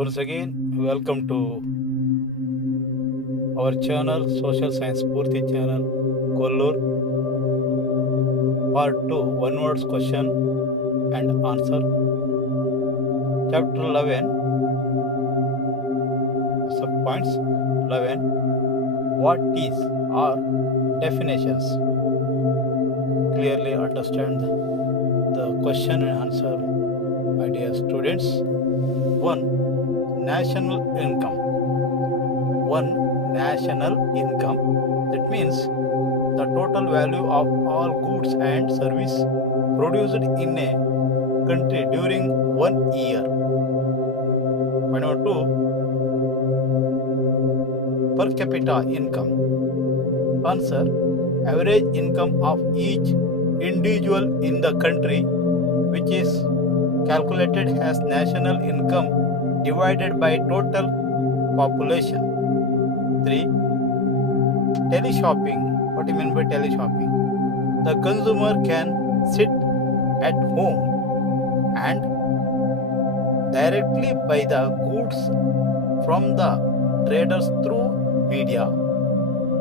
Once again, welcome to our channel, Social Science Purti channel, Kollur, Part 2, One Words Question and Answer, Chapter 11, Subpoints 11, What is or definitions. Clearly understand the question and answer, my dear students. 1. National income. 1. National income. That means the total value of all goods and service produced in a country during 1 year. Point number 2. Per capita income. Answer. Average income of each individual in the country, which is calculated as national income divided by total population. 3. Teleshopping. What do you mean by teleshopping? The consumer can sit at home and directly buy the goods from the traders through media.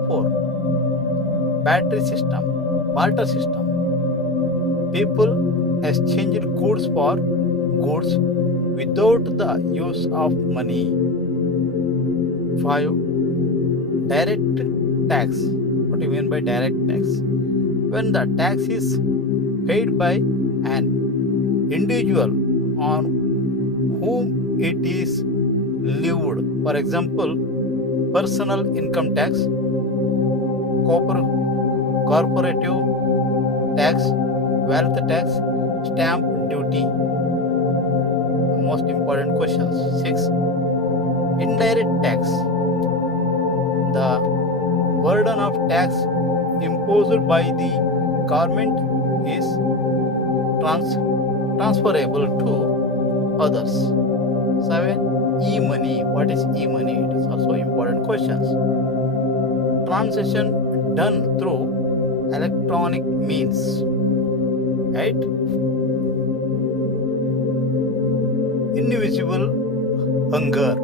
4. Barter system. People exchanged goods for goods without the use of money. 5. Direct tax. What do you mean by direct tax? When the tax is paid by an individual on whom it is levied. For example, personal income tax, corporative tax, wealth tax, stamp duty. Most important questions. 6. Indirect tax. The burden of tax imposed by the government is transferable to others. 7. E-money. What is e-money? It is also important questions. Transaction done through electronic means. 8. Invisible hunger.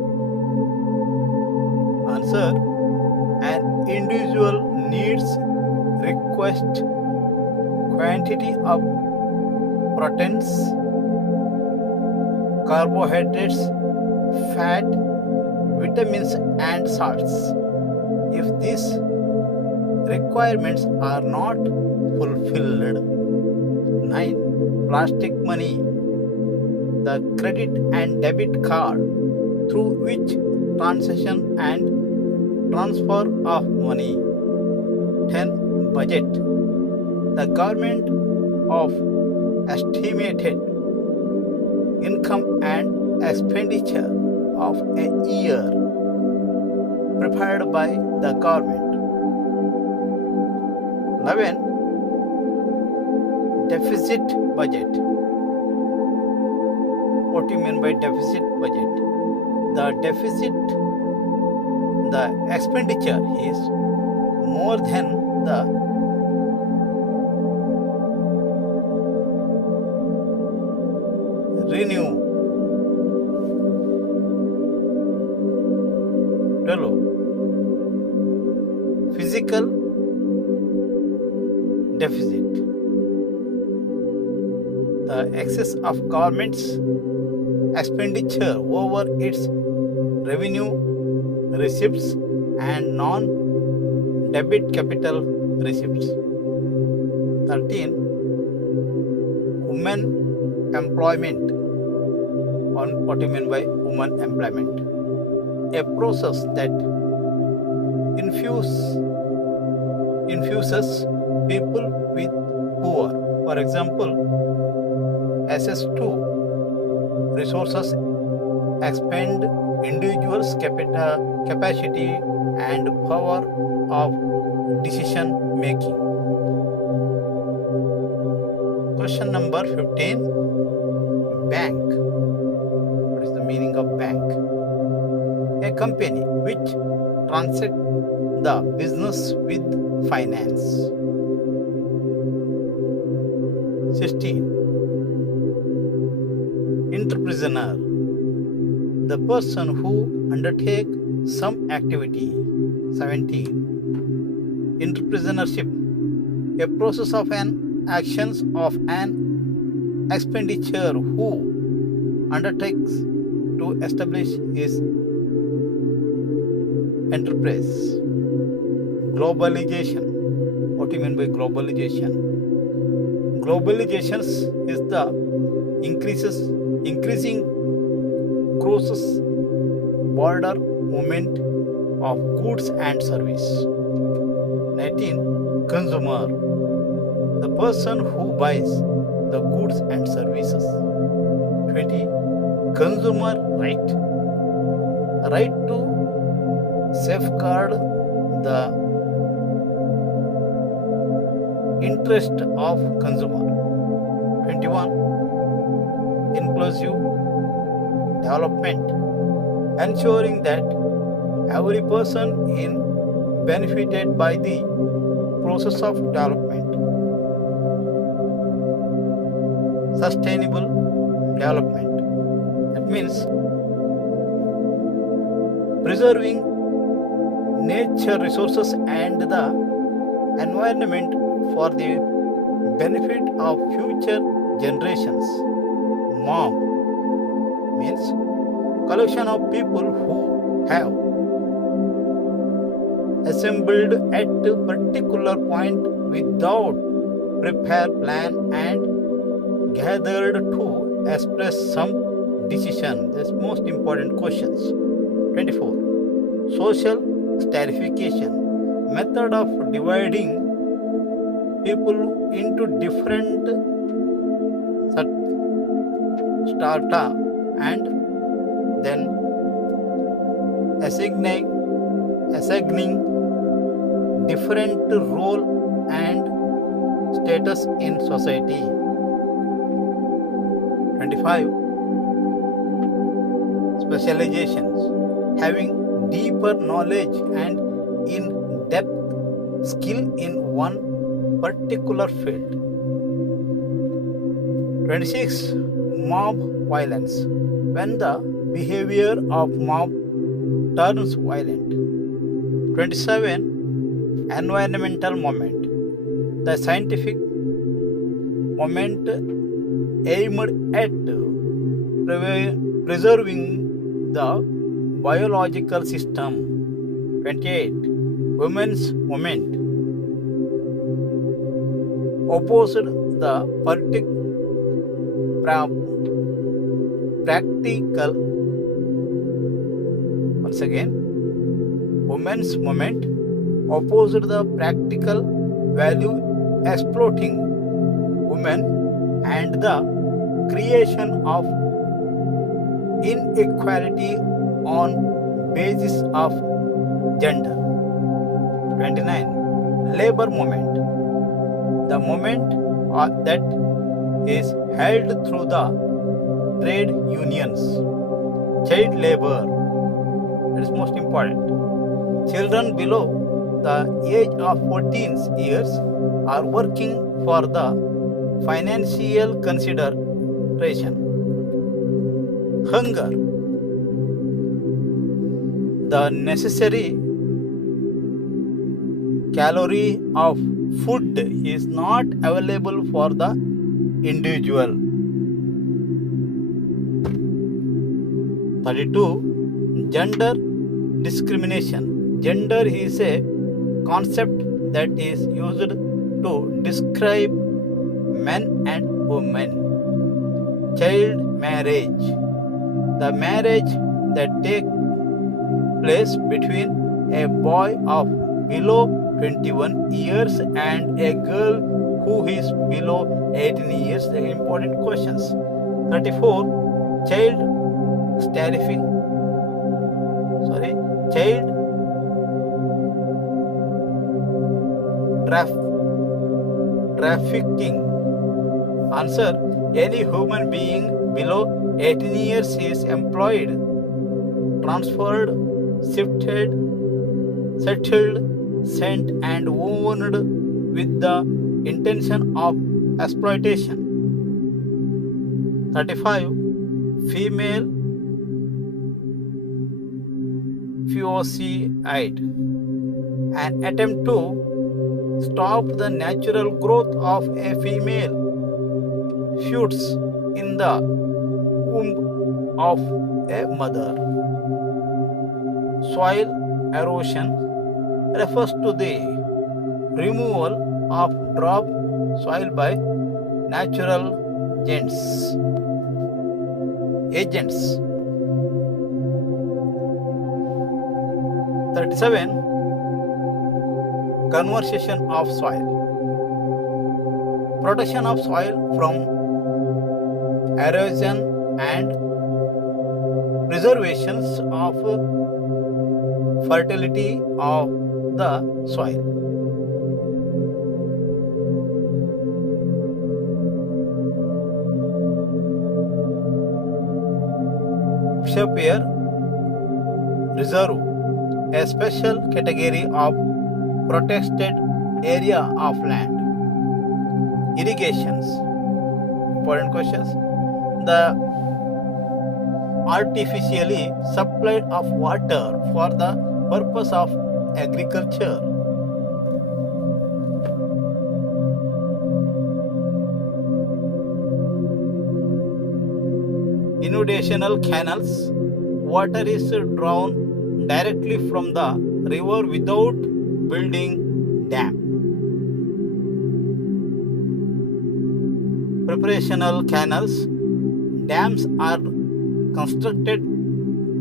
Answer. An individual needs request quantity of proteins, carbohydrates, fat, vitamins and salts. If these requirements are not fulfilled. 9. Plastic money. The credit and debit card through which transaction and transfer of money. 10. Budget. The government of estimated income and expenditure of a year prepared by the government. 11. Deficit budget. What do you mean by deficit budget? The expenditure is more than the revenue. 12. Physical deficit. The excess of government's expenditure over its revenue receipts and non-debit capital receipts. 13. Women employment. What do you mean by women employment? A process that infuses people with poor. For example, SS2 resources expand individuals' capacity and power of decision making. Question number 15. Bank. What is the meaning of bank? A company which transacts the business with finance. 16. Entrepreneur. the person who undertake some activity. 17. Entrepreneurship, a process of an actions of an expenditure who undertakes to establish his enterprise. Globalization. What do you mean by globalization? Globalization is the increasing crosses border movement of goods and service. 19. Consumer, the person who buys the goods and services. 20. Consumer right, to safeguard the interest of consumer. 21. Inclusive development, ensuring that every person is benefited by the process of development. Sustainable development, that means preserving nature resources and the environment for the benefit of future generations. Mob means collection of people who have assembled at a particular point without prepared plan and gathered to express some decision. That's most important questions. 24. Social stratification, method of dividing people into different strata and then assigning different role and status in society. 25. Specializations, having deeper knowledge and in-depth skill in one particular field. 26. Mob violence, when the behavior of mob turns violent. 27. Environmental movement, the scientific movement aimed at preserving the biological system. 28. Women's movement opposed the practical, once again, women's movement opposed the practical value exploiting women and the creation of inequality on basis of gender. 29. Labor movement, the movement that is held through the trade unions. Child labor, that is most important. Children below the age of 14 years are working for the financial consideration. Hunger, the necessary calorie of food is not available for the individual. 32. Gender discrimination. Gender is a concept that is used to describe men and women. Child marriage, the marriage that takes place between a boy of below 21 years and a girl who is below 18 years. The important questions. 34. Child trafficking. Answer: any human being below 18 years is employed, transferred, shifted, settled, sent and owned with the intention of exploitation. 35. Female suicide, an attempt to stop the natural growth of a female shoots in the womb of a mother. Soil erosion refers to the removal of drop soil by natural agents. 37. Conservation of soil. Protection of soil from erosion and preservations of fertility of the soil. Biosphere Reserve, a special category of protected area of land. Irrigations. Important questions. The artificially supply of water for the purpose of agriculture. Inundational canals. Water is drawn directly from the river without building dam. Preparational canals. Dams are constructed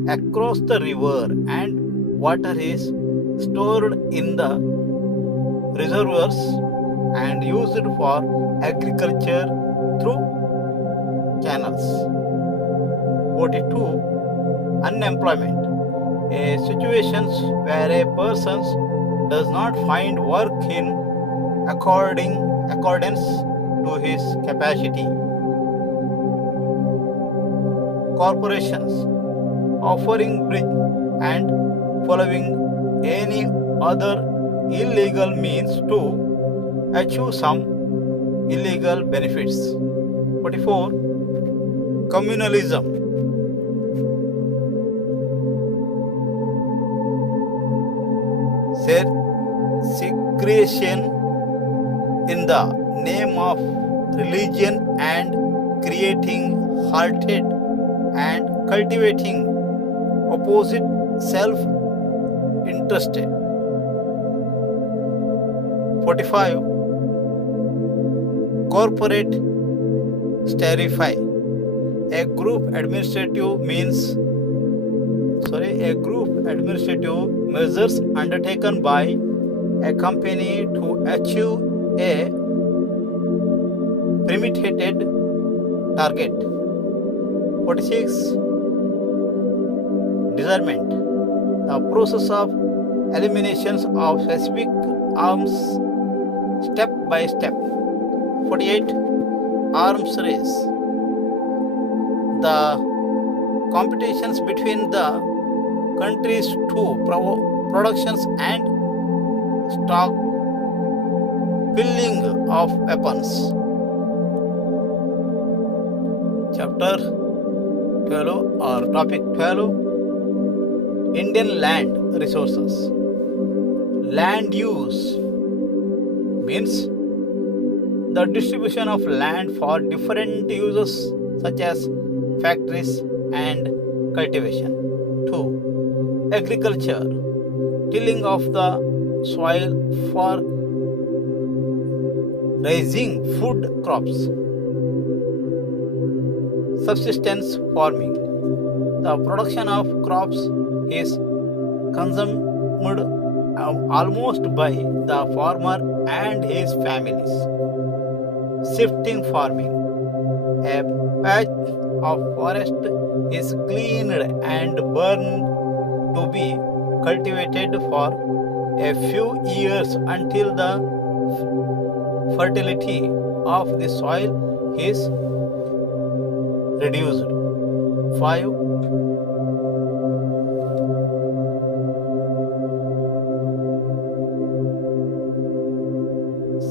across the river and water is stored in the reservoirs and used for agriculture through canals. 42. Unemployment. A situation where a person does not find work in accordance to his capacity. Corporations offering bridge and following any other illegal means to achieve some illegal benefits. 44. Communalism. Segregation in the name of religion and creating hatred and cultivating opposite self-interest. 45. Corporate sterify. A group administrative measures undertaken by a company to achieve a premeditated target. 46. Discernment. The process of elimination of specific arms step by step. 48. Arms race. The competitions between the countries to productions and stock building of weapons. Chapter 12 or topic 12. Indian land resources. Land use means the distribution of land for different uses such as factories and cultivation. 2. Agriculture. Tilling of the soil for raising food crops. Subsistence farming. The production of crops is consumed almost by the farmer and his families. Shifting farming. A patch of forest is cleaned and burned to be cultivated for a few years until the fertility of the soil is reduced. 5.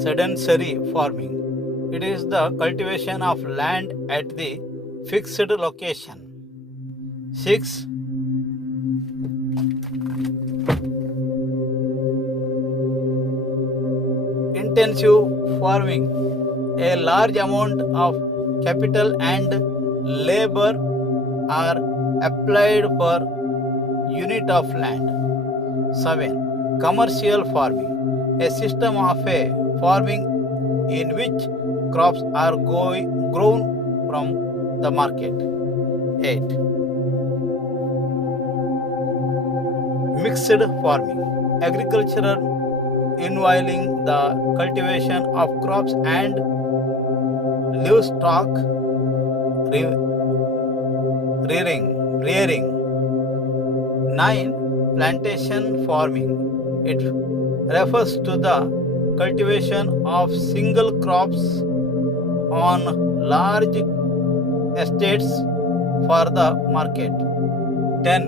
Sedentary farming. It is the cultivation of land at the fixed location. 6. intensive farming. A large amount of capital and labor are applied per unit of land. 7. Commercial farming. A system of a farming in which crops are grown from the market. 8. Mixed farming. Agriculture involving the cultivation of crops and livestock rearing. 9. Plantation farming. It refers to the cultivation of single crops on large estates for the market. 10.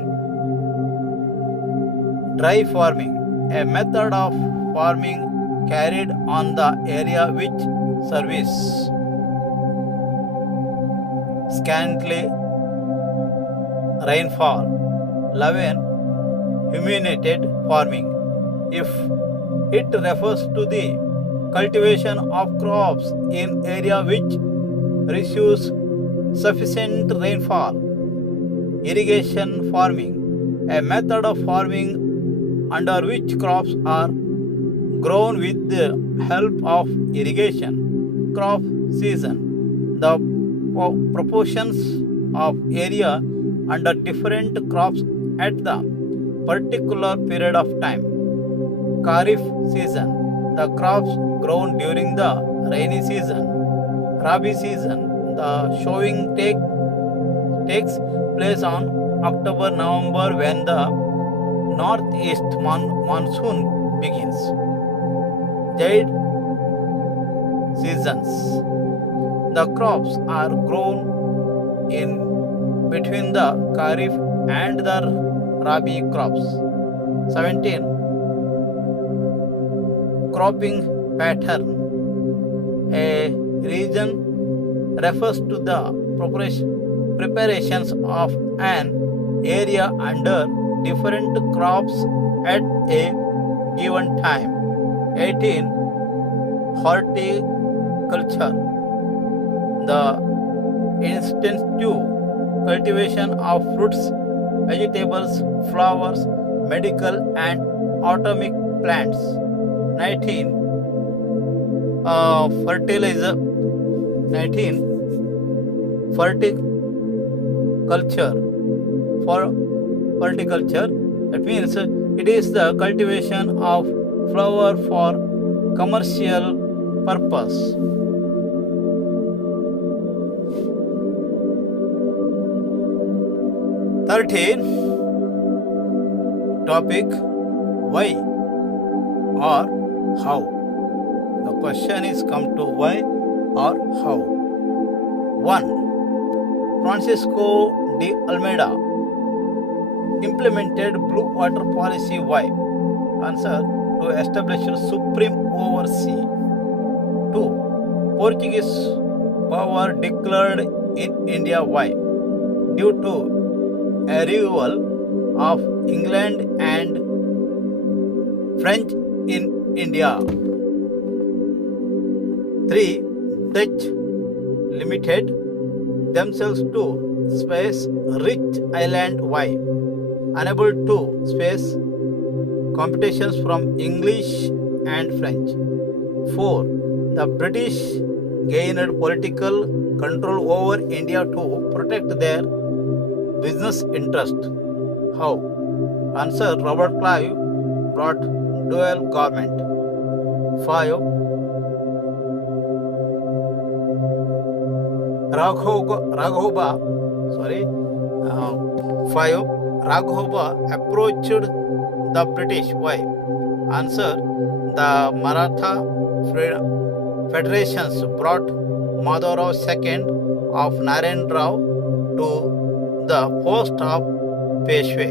Dry farming, a method of farming carried on the area which serves scantily rainfall. 11. Humminated farming. If it refers to the cultivation of crops in area which receives sufficient rainfall. Irrigation farming, a method of farming under which crops are grown with the help of irrigation. Crop season, the proportions of area under different crops at the particular period of time. Kharif season, the crops grown during the rainy season. Rabi season, the sowing takes place on October-November when the northeast monsoon begins. Jade seasons, the crops are grown in between the Kharif and the Rabi crops. 17. Cropping pattern. A region refers to the preparations of an area under different crops at a given time. 18. Horticulture. The intensive cultivation of fruits, vegetables, flowers, medical and automic plants. 19. Fertilizer. 19. Horticulture. Horticulture, that means it is the cultivation of flower for commercial purpose. Topic why or how. The question is come to why or how. 1. Francisco de Almeida implemented blue water policy. Why? Answer: to establish supreme oversea. 2. Portuguese power declared in India. Why? Due to arrival of England and French in India. 3. Dutch limited themselves to space-rich island. Why? Unable to face competitions from English and French. 4. The British gained political control over India to protect their business interest. How? Answer: Robert Clive brought dual government. 5. Raghova approached the British. Why? Answer: the Maratha federations brought Madhavrao II of Narendra Rao to the post of Peshwe.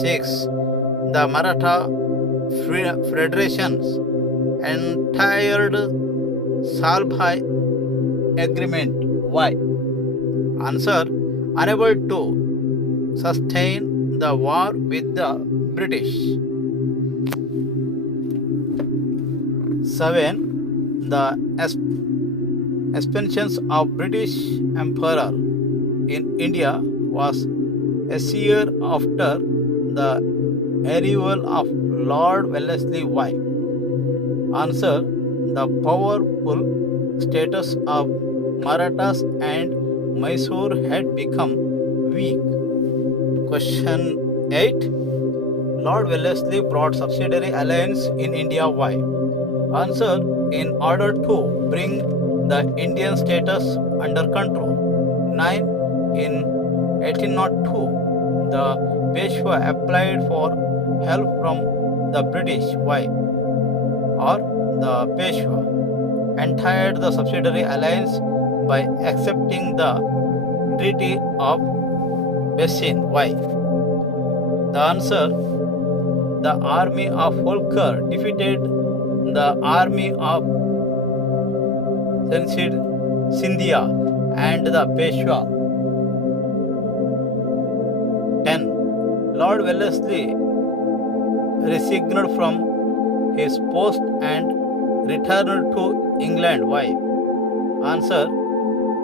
6. The Maratha federations entitled Salbhai agreement. Why? Answer: unable to sustain the war with the British. 7. The expansion of British Emperor in India was a year after the arrival of Lord Wellesley. Why? Answer. The powerful status of Marathas and Mysore had become weak. Question 8. Lord Wellesley brought subsidiary alliance in India. Why? Answer. In order to bring the Indian status under control. 9. In 1802, the Peshwa applied for help from the British. Why? Or the Peshwa entered the subsidiary alliance by accepting the Treaty of Bessin. Why? The answer. The army of Holkar defeated the army of Scindia and the Peshwa. 10. Lord Wellesley resigned from his post and returned to England. Why? Answer.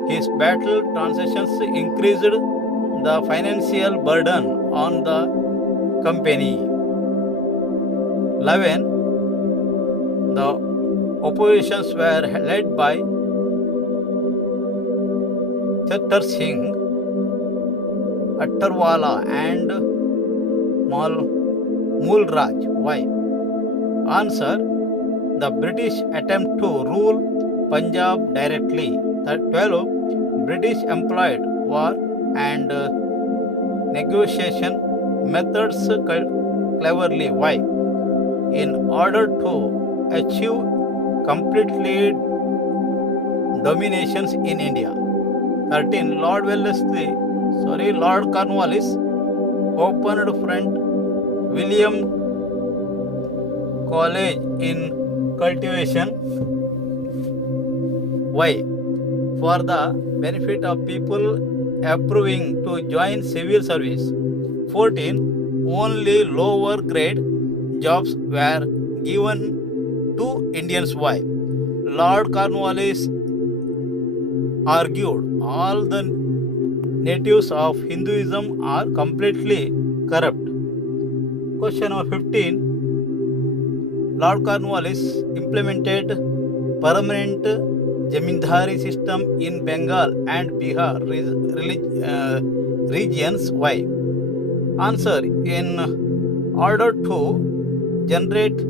His battle transitions increased the financial burden on the company. 11. The oppositions were led by Chattar Singh, Attarwala and Mulraj. Why? Answer. The British attempt to rule Punjab directly. 12. British employed war and negotiation methods cleverly. Why? In order to achieve completely dominations in India. 13. Lord Cornwallis opened Front William College in cultivation. Why? For the benefit of people approving to join civil service. 14. Only lower grade jobs were given to Indians. Why? Lord Cornwallis argued all the natives of Hinduism are completely corrupt. Question number 15. Lord Cornwallis implemented permanent Jamindari system in Bengal and Bihar regions. Why? Answer. In order to generate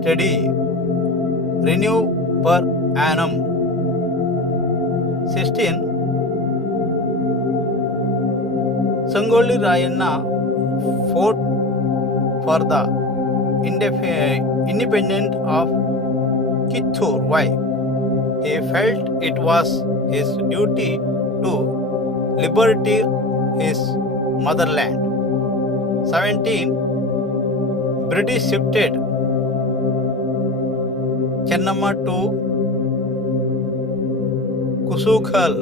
steady revenue per annum. 16. Sangoli Rayanna fought for the independence of Kittur. Why? He felt it was his duty to liberty his motherland. 17. British shifted Chennamma to Kusukhal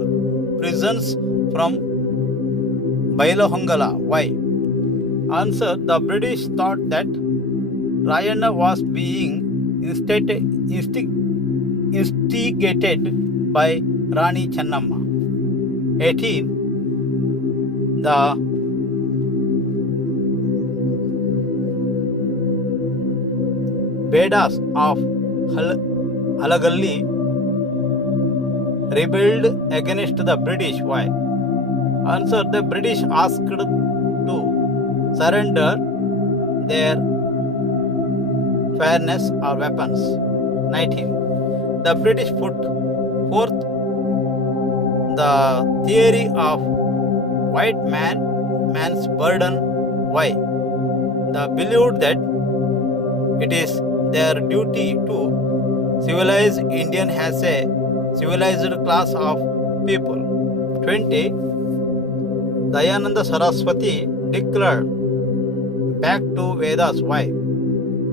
prisons from Bailahongala. Why? Answer. The British thought that Rayanna was being instigated by Rani Chennamma. 18. The Vedas of Halagalli rebelled against the British. Why? Answer. The British asked to surrender their fairness or weapons. 19. The British put forth the theory of white man's burden. Why? They believed that it is their duty to civilize Indian as a civilized class of people. 20. Dayananda Saraswati declared back to Vedas. Why?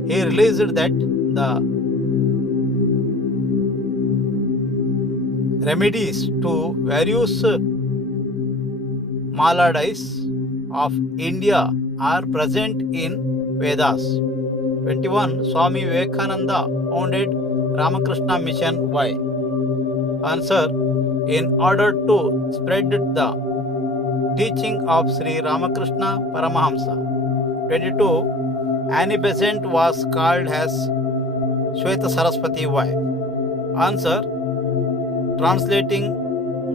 He realized that the remedies to various maladies of India are present in Vedas. 21. Swami Vivekananda founded Ramakrishna Mission. Why? Answer. In order to spread the teaching of Sri Ramakrishna Paramahamsa. 22. Annie Besant was called as Shweta Saraswati. Why? Answer. Translating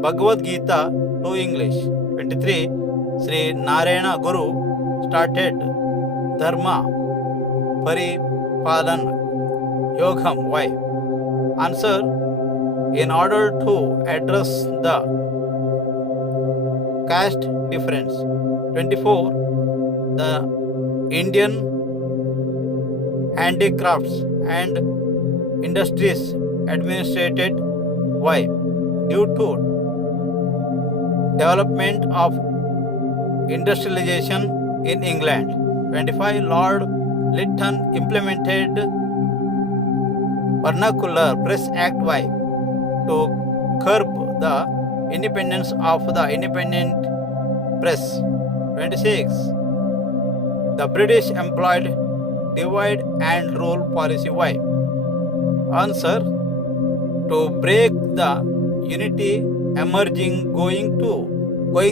Bhagavad Gita to English. 23. Sri Narayana Guru started Dharma Paripalan Yogam. Why? Answer. In order to address the caste difference. 24. The Indian handicrafts and industries administrated. Why? Due to development of industrialization in England. 25. Lord Lytton implemented Vernacular Press Act. Why? To curb the independence of the independent press. 26. The British employed divide and rule policy. Why? Answer. To break the unity emerging going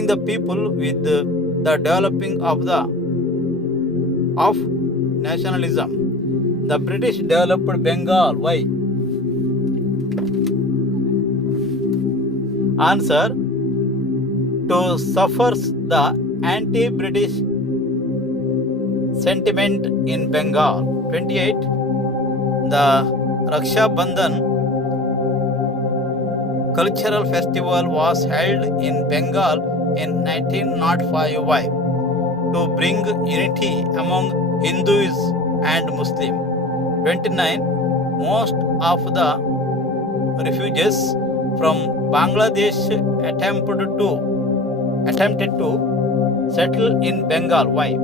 the people with the developing of nationalism. The British developed Bengal. Why? Answer. To suppress the anti-British sentiment in Bengal. 28. The Raksha Bandhan cultural festival was held in Bengal in 1905. Why? To bring unity among Hindus and Muslims. 29. Most of the refugees from Bangladesh attempted to settle in Bengal. Why?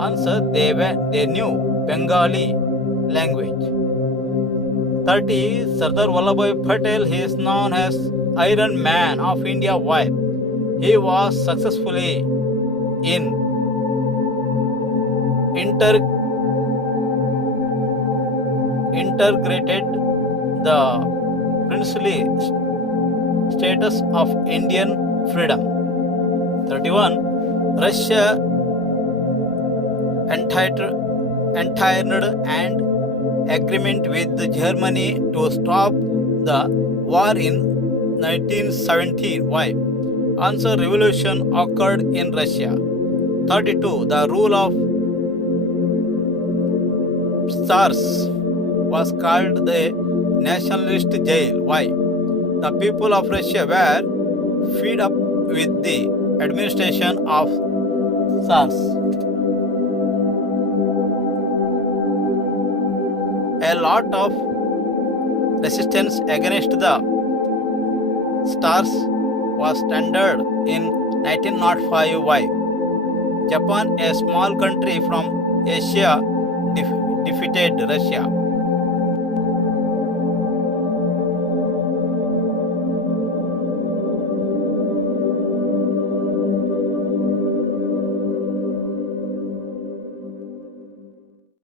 Answer. They knew Bengali language. 30. Sardar Vallabhbhai Patel is known as Iron Man of India. Why? He was successfully integrated the princely status of Indian freedom. 31. Russia entered an agreement with Germany to stop the war in 1917. Why? Answer. Revolution occurred in Russia. 32. The rule of Tsars was called the nationalist jail. Why? The people of Russia were fed up with the administration of Tsars. A lot of resistance against the Tsars was standard in 1905. Why? Japan, a small country from Asia, defeated Russia.